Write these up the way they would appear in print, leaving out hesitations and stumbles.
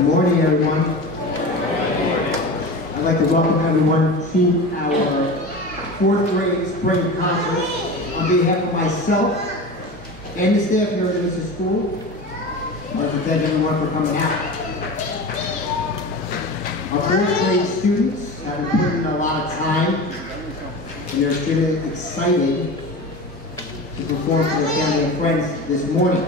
Good morning, everyone. I'd like to welcome everyone to our 4th grade spring concert. On behalf of myself and the staff here at the Livingston School, I'd like to thank everyone for coming out. Our 4th grade students have been putting in a lot of time, and they're feeling excited to perform for their family and friends this morning.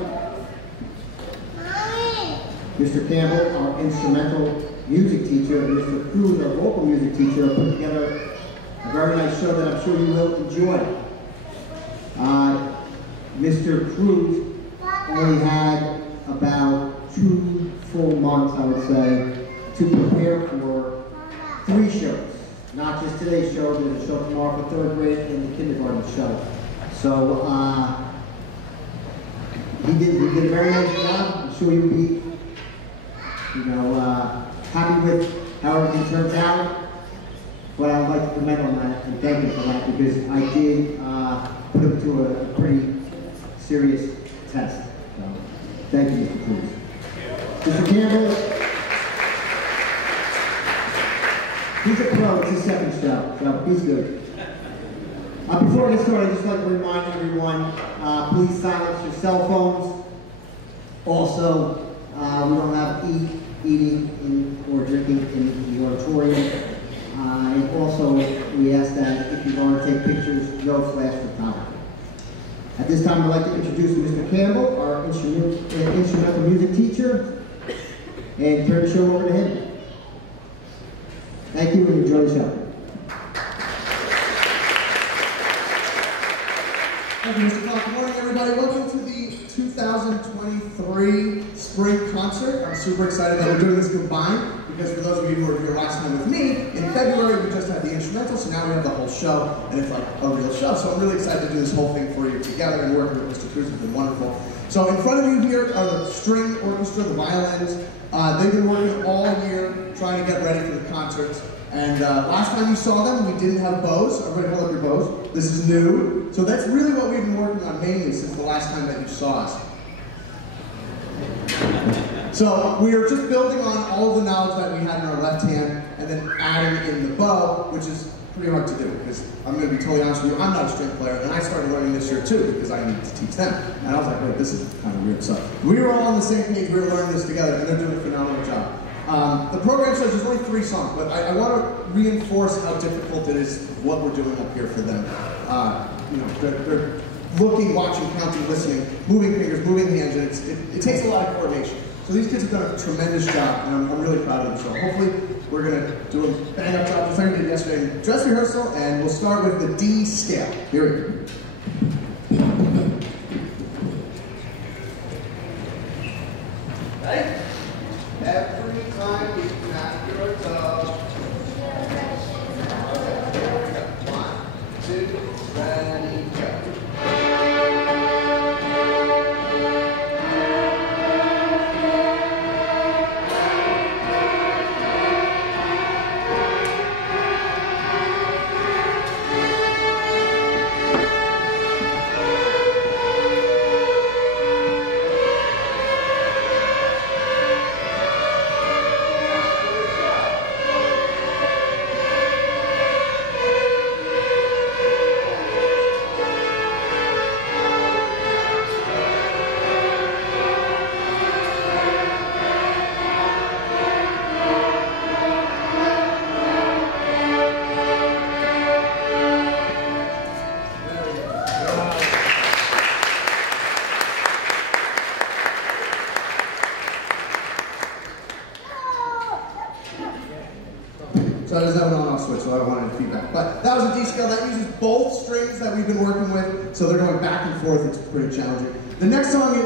Mr. Campbell, our instrumental music teacher, and Mr. Cruz, our vocal music teacher, have put together a very nice show that I'm sure you will enjoy. Mr. Cruz only had about 2 full months, I would say, to prepare for 3 shows. Not just today's show, there's a show tomorrow for 3rd grade and the kindergarten show. So he did a very nice job. I'm sure you'll be happy with how everything turns out. But I'd like to comment on that and thank him for that, because I did put him to a pretty serious test. So thank you, Mr. Cruz. Mr. Campbell, he's a pro. It's his 2nd show, so he's good. Before I get started, I'd just like to remind everyone, please silence your cell phones. Also, we don't have eating or drinking in the auditorium. And also, we ask that if you want to take pictures, no flash photography. At this time, I'd like to introduce Mr. Campbell, our instrumental music teacher, and turn the show over to him. Thank you, and enjoy the show. Thank you, Mr. Clark. Good morning, everybody. Welcome to the 2023 spring concert. I'm super excited that we're doing this combined, because for those of you who were here last time with me, in February we just had the instrumental, so now we have the whole show, and it's like a real show. So I'm really excited to do this whole thing for you together, and working with Mr. Cruz has been wonderful. So in front of you here are the string orchestra, the violins. They've been working all year trying to get ready for the concerts. And last time you saw them, we didn't have bows. Everybody hold up your bows. This is new. So that's really what we've been working on mainly since the last time that you saw us. So we are just building on all of the knowledge that we had in our left hand and then adding in the bow, which is pretty hard to do, because I'm going to be totally honest with you, I'm not a string player, and I started learning this year too because I needed to teach them. And I was like, wait, this is kind of weird. So we were all on the same page, we were learning this together, and they're doing a phenomenal job. The program says there's only 3 songs, but I want to reinforce how difficult it is what we're doing up here for them. They're looking, watching, counting, listening, moving fingers, moving hands, and it takes a lot of coordination. So these kids have done a tremendous job, and I'm really proud of them. So hopefully we're going to do a bang-up job, just like we did yesterday in dress rehearsal, and we'll start with the D scale. Here we go. Right? Every time you snap your toe. Okay, here we go. 1, 2, ready, go. So I just have an on-off switch, so I wanted feedback. But that was a D scale. That uses both strings that we've been working with, so they're going back and forth. It's pretty challenging. The next song is,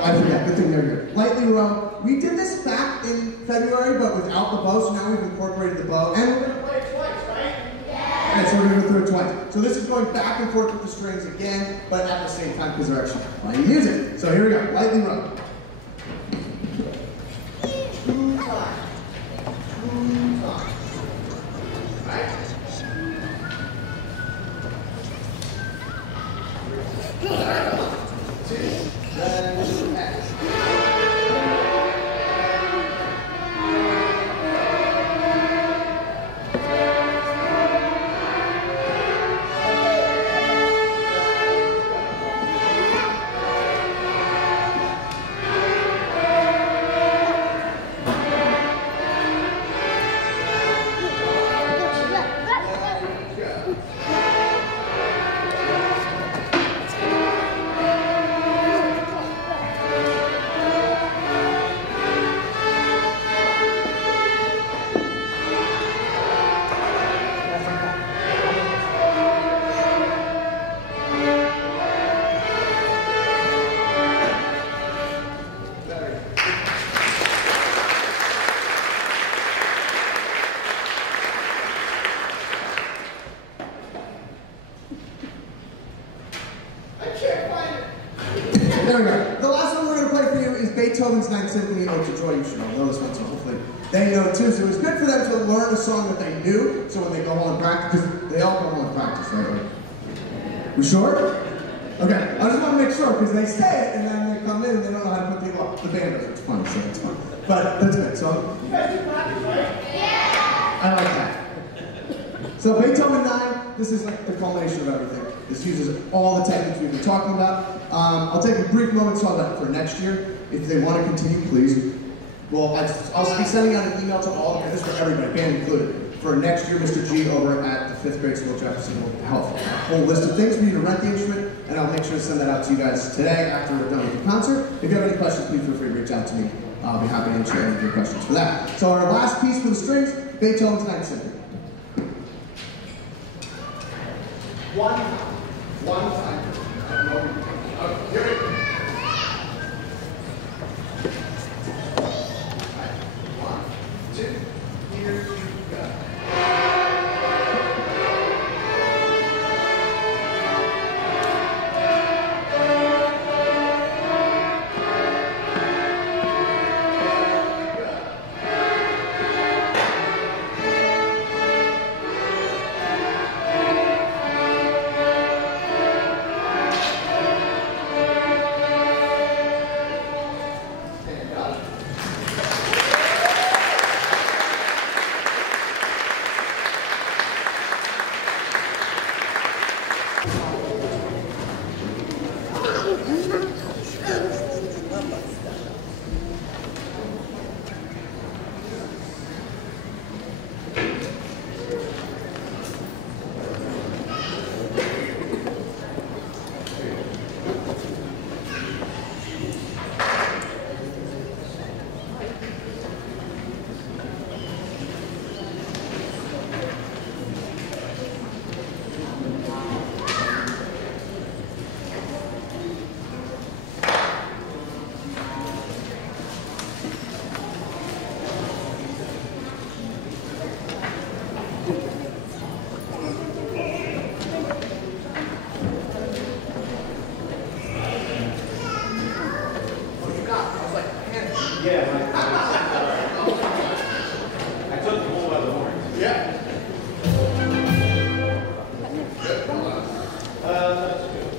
I forget, good thing they're here. Lightly Row. We did this back in February, but without the bow, so now we've incorporated the bow. And we're going to play it twice, right? Yeah. And so we're going to go through it twice. So this is going back and forth with the strings again, but at the same time, because they're actually playing music. So here we go. Lightly Row. 2 times. 2 times. Right? Two, then X. There we go. The last one we're going to play for you is Beethoven's Ninth Symphony, Ode to Joy. You should all know this one, so hopefully they know it too. So it was good for them to learn a song that they knew, so when they go home and practice, because they all go home and practice, right? We sure? Okay, I just want to make sure, because they say it, and then they come in and they don't know how to put people up. The band does it. It's funny, so it's fun. But that's good. So, you guys do practice, right? Yeah! I like that. So Beethoven 9, this is like the culmination of everything. This uses all the techniques we've been talking about. I'll take a brief moment to talk about it for next year. If they want to continue, please. Well, I'll be sending out an email to all, and this is for everybody, band included. For next year, Mr. G over at the 5th grade school, Jefferson, will have a whole list of things for you to rent the instrument, and I'll make sure to send that out to you guys today after we're done with the concert. If you have any questions, please feel free to reach out to me. I'll be happy to answer any of your questions for that. So our last piece for the strings, Beethoven's Ninth Symphony. One time. Here it is. I took the bull by the horns. Yeah. That's good.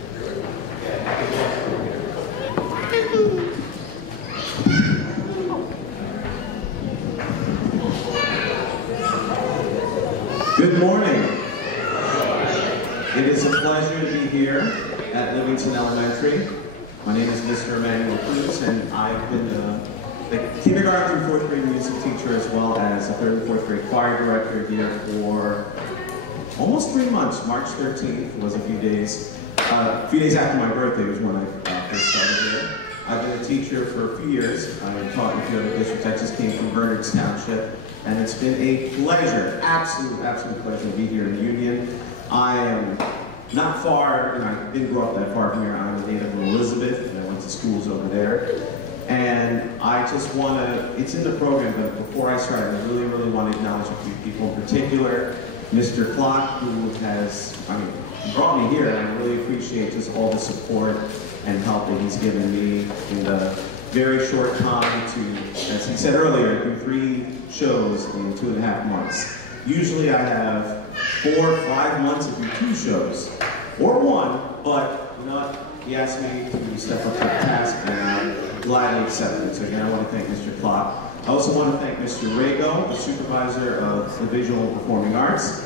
Good morning. It is a pleasure to be here at Livingston Elementary. My name is Mr. Emmanuel Cruz, and I've been the kindergarten through 4th grade music teacher as well as a 3rd and 4th grade choir director here for almost 3 months. March 13th was a few days after my birthday was when I first started here. I've been a teacher for a few years. I taught in a few other districts. I just came from Bernards Township, and it's been a pleasure, absolute pleasure to be here in Union. I am not far, and I didn't grow up that far from here. I'm a native of Elizabeth, and I went to schools over there. And I just want to, it's in the program, but before I start, I really want to acknowledge a few people, in particular, Mr. Clark, who has, brought me here, and I really appreciate just all the support and help that he's given me in the very short time to, as he said earlier, do 3 shows in 2.5 months. Usually I have 4 or 5 months to do 2 shows, or 1, but you know what? He asked me to step up to the task, and I gladly accepted. So again, I want to thank Mr. Clark. I also want to thank Mr. Rago, the supervisor of the Visual and Performing Arts.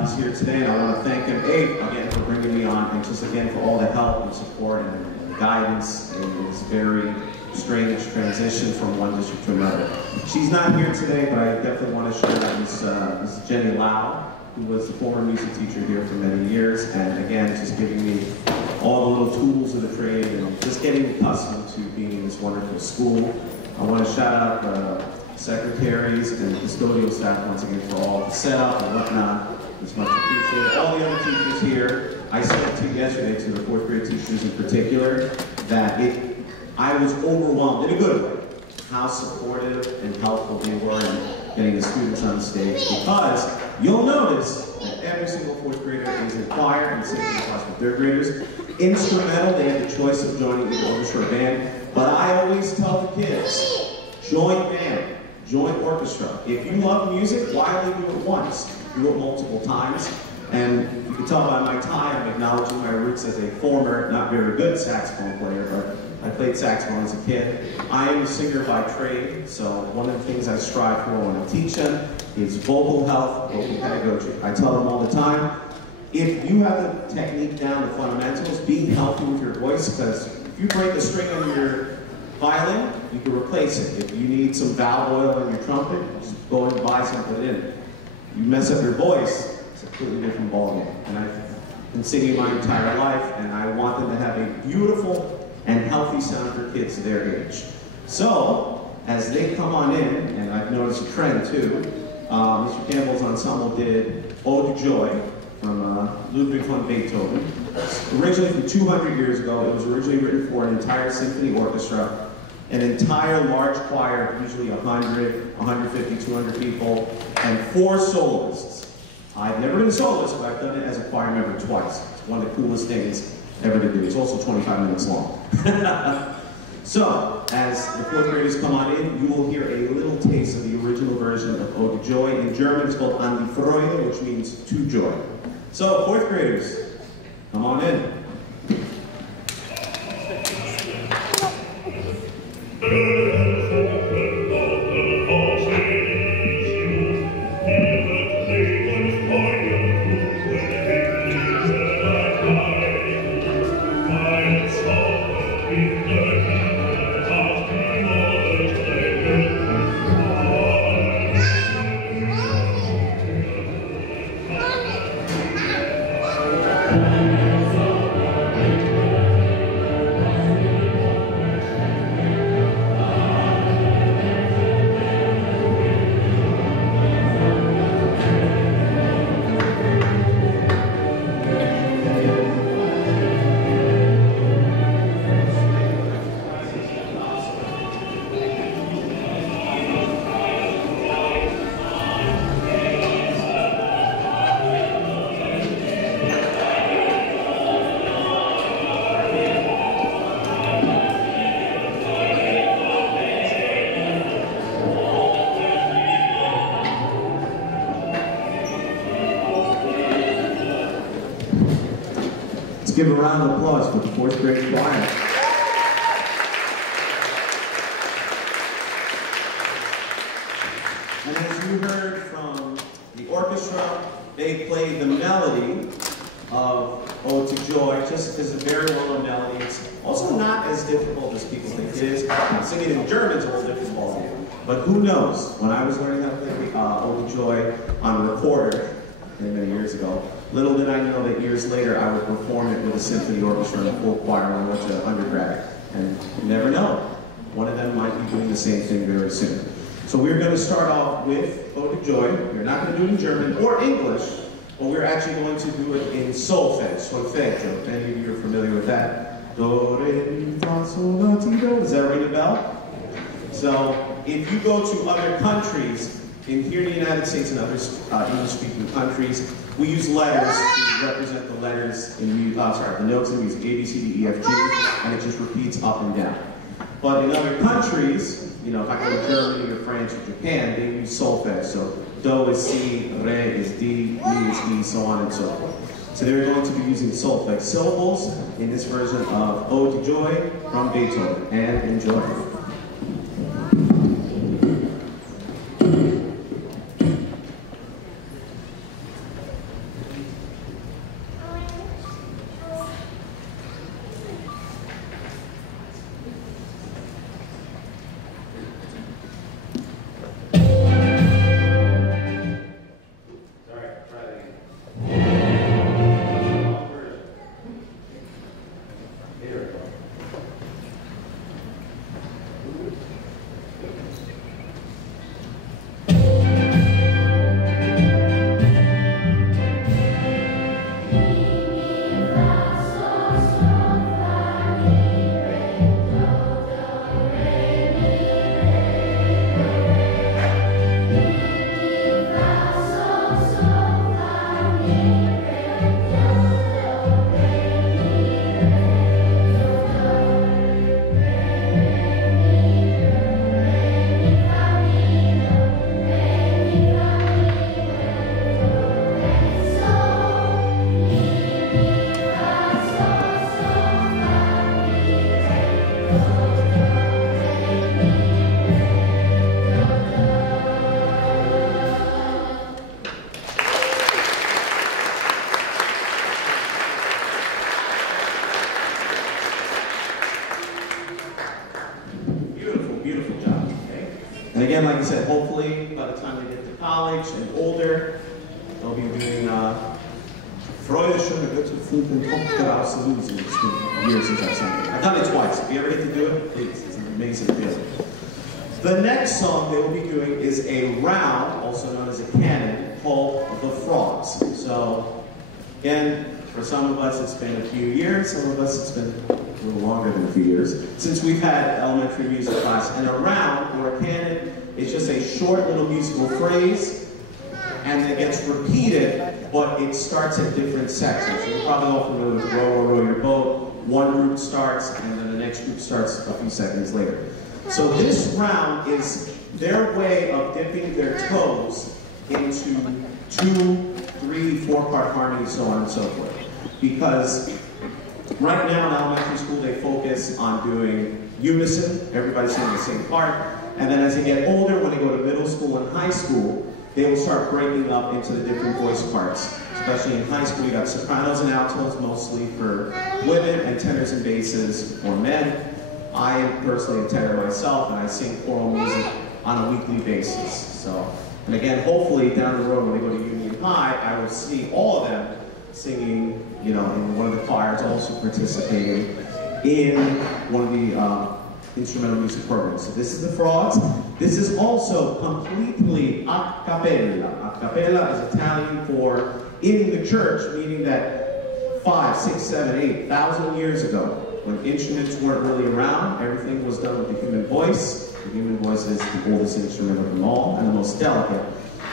He's here today, and I want to thank him, again, for bringing me on, and just again for all the help and support and guidance in this very strange transition from one district to another. She's not here today, but I definitely want to shout out Miss Jenny Lau, who was the former music teacher here for many years, and again, just giving me all the little tools of the trade and just getting accustomed to being in this wonderful school. I want to shout out secretaries and custodial staff once again for all the setup and whatnot. It's much appreciated. All the other teachers here, I said to yesterday to the 4th grade teachers in particular that I was overwhelmed in a good way how supportive and helpful they were in getting the students on stage, because you'll notice that every single 4th grader is in choir and singing in class with 3rd graders. instrumental. They had the choice of joining the orchestra or band. But I always tell the kids, join band, join orchestra. If you love music, why only do it once? Do it multiple times. And you can tell by my tie, I'm acknowledging my roots as a former, not very good saxophone player, but I played saxophone as a kid. I am a singer by trade, so one of the things I strive for when I teach them is vocal health, vocal pedagogy. I tell them all the time, if you have the technique down, the fundamentals, be healthy with your voice, because if you break a string on your violin, you can replace it. If you need some valve oil in your trumpet, just go and buy some, put it in. You mess up your voice, it's a completely different ballgame. And I've been singing my entire life, and I want them to have a beautiful and healthy sound for kids their age. So, as they come on in, and I've noticed a trend too, Mr. Campbell's ensemble did Ode to Joy from Ludwig van Beethoven. Originally from 200 years ago, it was originally written for an entire symphony orchestra, an entire large choir, usually 100, 150, 200 people, and 4 soloists. I've never been a soloist, but I've done it as a choir member twice. It's one of the coolest things ever to do. It's also 25 minutes long. So, as the 4th graders come on in, you will hear a little taste of the original version of Ode to Joy. In German, it's called An die Freude, which means to joy. So, 4th graders, come on in. Give a round of applause for the 4th grade choir. And as you heard from the orchestra, they played the melody of Ode to Joy, just as a very well-known melody. It's also not as difficult as people think it is. Singing in German is a whole different ballgame. But who knows? When I was learning how to play Ode to Joy on a recorder many years ago, little did I know that years later I would perform it with a symphony orchestra and a full choir when I went to undergrad. And you never know. One of them might be doing the same thing very soon. So we're going to start off with Ode to Joy. We're not going to do it in German or English, but we're actually going to do it in solfeggio. If any of you are familiar with that. Do, re, mi, fa, sol, la, ti, do. Does that ring a bell? So if you go to other countries, here in the United States and other English-speaking countries, we use letters to represent the letters in music, the notes in music, A, B, C, D, E, F, G, and it just repeats up and down. But in other countries, you know, if I go to Germany or France or Japan, they use solfege. So do is C, re is D, mi is E, so on and so forth. So they're going to be using solfege syllables in this version of Ode to Joy from Beethoven. And enjoy. again, like I said, hopefully by the time they get to college and older, they'll be doing Freude schöne Götterfunken Kopfgeldauslösen. It's been years since I've sung it. I've done it twice. If you ever get to do it, please. It's an amazing feeling. The next song they will be doing is a round, also known as a canon, called The Frogs. So, again, for some of us it's been a few years, some of us it's been a little longer than a few years, since we've had elementary music class. And a round, or a canon, is just a short little musical phrase, and it gets repeated, but it starts at different sections. So you're probably all familiar with Row or Row Your Boat. One group starts, and then the next group starts a few seconds later. So this round is their way of dipping their toes into 2, 3, 4-part harmony, so on and so forth. Because right now in elementary school they focus on doing unison, everybody singing the same part, and then as they get older, when they go to middle school and high school, they will start breaking up into the different voice parts. Especially in high school, you got sopranos and altos, mostly for women, and tenors and basses for men. I am personally a tenor myself, and I sing choral music on a weekly basis. So, and again, hopefully down the road when we go to Union High, I will see all of them singing, you know, in one of the choirs, also participating in one of the instrumental music programs. So this is the Frogs. This is also completely a cappella. A cappella is Italian for in the church, meaning that 5, 6, 7, 8,000 years ago, when instruments weren't really around, everything was done with the human voice. The human voice is the oldest instrument of them all and the most delicate.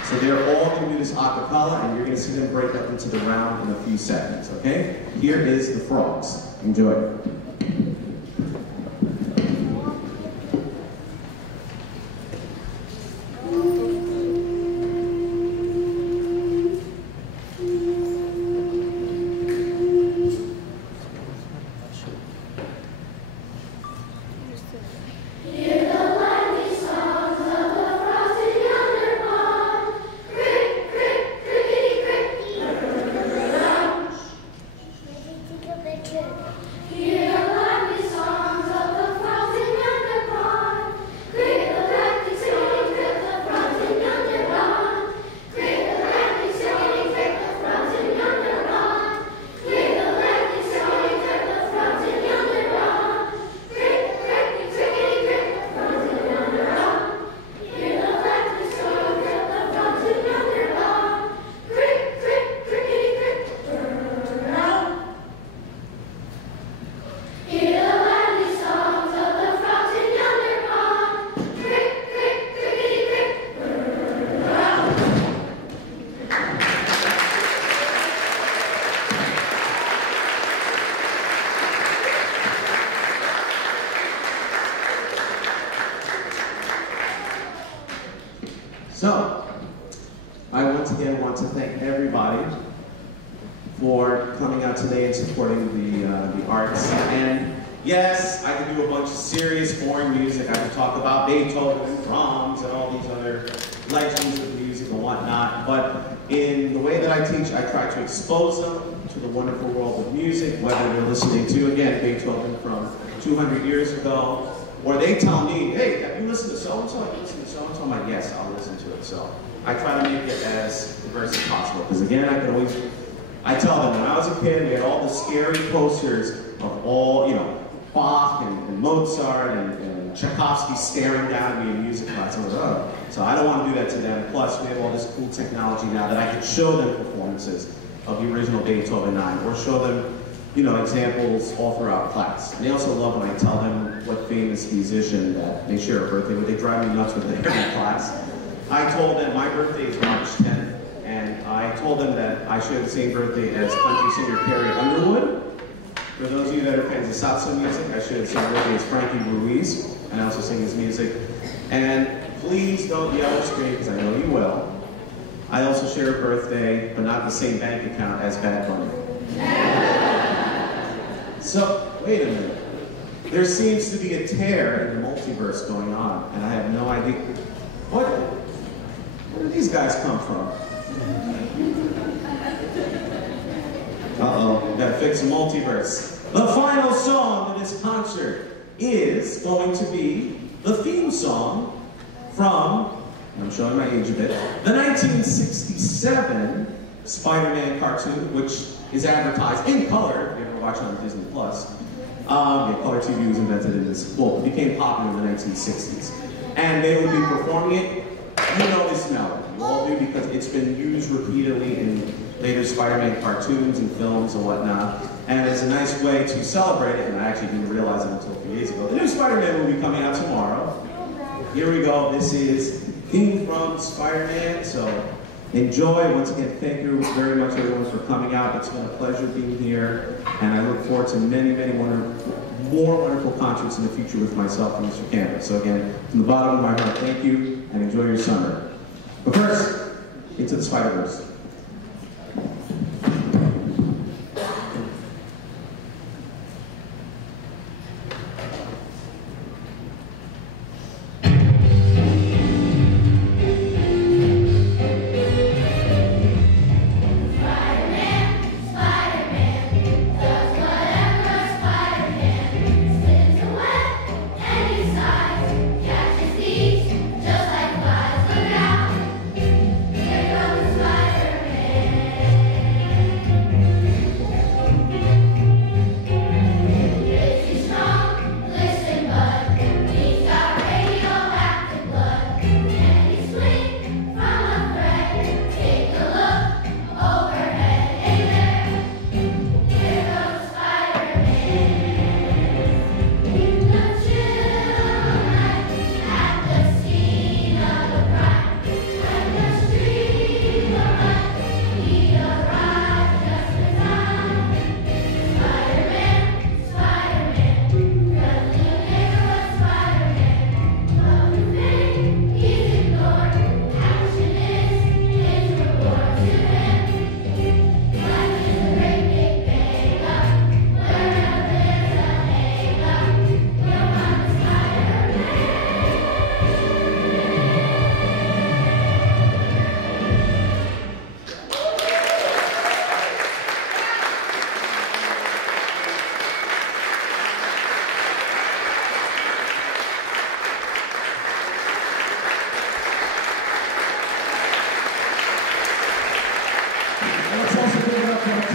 So they're all going to do this a cappella, and you're going to see them break up into the round in a few seconds, okay? Here is the Frogs. Enjoy. So, I once again want to thank everybody for coming out today and supporting the arts. And yes, I can do a bunch of serious foreign music. I can talk about Beethoven and Brahms and all these other legends of music and whatnot. But in the way that I teach, I try to expose them to the wonderful world of music, whether they're listening to, again, Beethoven from 200 years ago, or they tell me, hey, have you listened to so-and-so? Have you listened to so-and-so? I'm like, yes, I'll listen to it. So I try to make it as diverse as possible. Because again, I tell them, when I was a kid, we had all the scary posters of all, you know, Bach and Mozart and Tchaikovsky staring down at me in music class. I was like, oh. So I don't want to do that to them. Plus, we have all this cool technology now that I can show them performances of the original Beethoven 9, or show them, you know, examples all throughout class. And they also love when I tell them what famous musician that they share a birthday with. They drive me nuts with it every class. I told them my birthday is March 10th, and I told them that I share the same birthday as country singer Carrie Underwood. For those of you that are fans of salsa music, I share the same birthday as Frankie Ruiz, and I also sing his music. And please don't yell or scream, because I know you will. I also share a birthday, but not the same bank account as Bad Bunny. So, wait a minute. There seems to be a tear in the multiverse going on, and I have no idea. Where do these guys come from? Uh-oh, we gotta fix the multiverse. The final song of this concert is going to be the theme song from, and I'm showing my age a bit, the 1967 Spider-Man cartoon, which is advertised in color, if you ever watch it on Disney Plus. Yeah, color TV was invented in this, well, it became popular in the 1960s. And they would be performing it. You know this melody, you all do, because it's been used repeatedly in later Spider-Man cartoons and films and whatnot. And it's a nice way to celebrate it, and I actually didn't realize it until a few days ago. The new Spider-Man movie coming out tomorrow. Here we go, this is Theme from Spider-Man, so enjoy. Once again, thank you very much everyone for coming out. It's been a pleasure being here, and I look forward to many, many more wonderful concerts in the future with myself and Mr. Campbell. So again, from the bottom of my heart, thank you, and enjoy your summer. But first, into the Spider-Verse. Let's also give it up for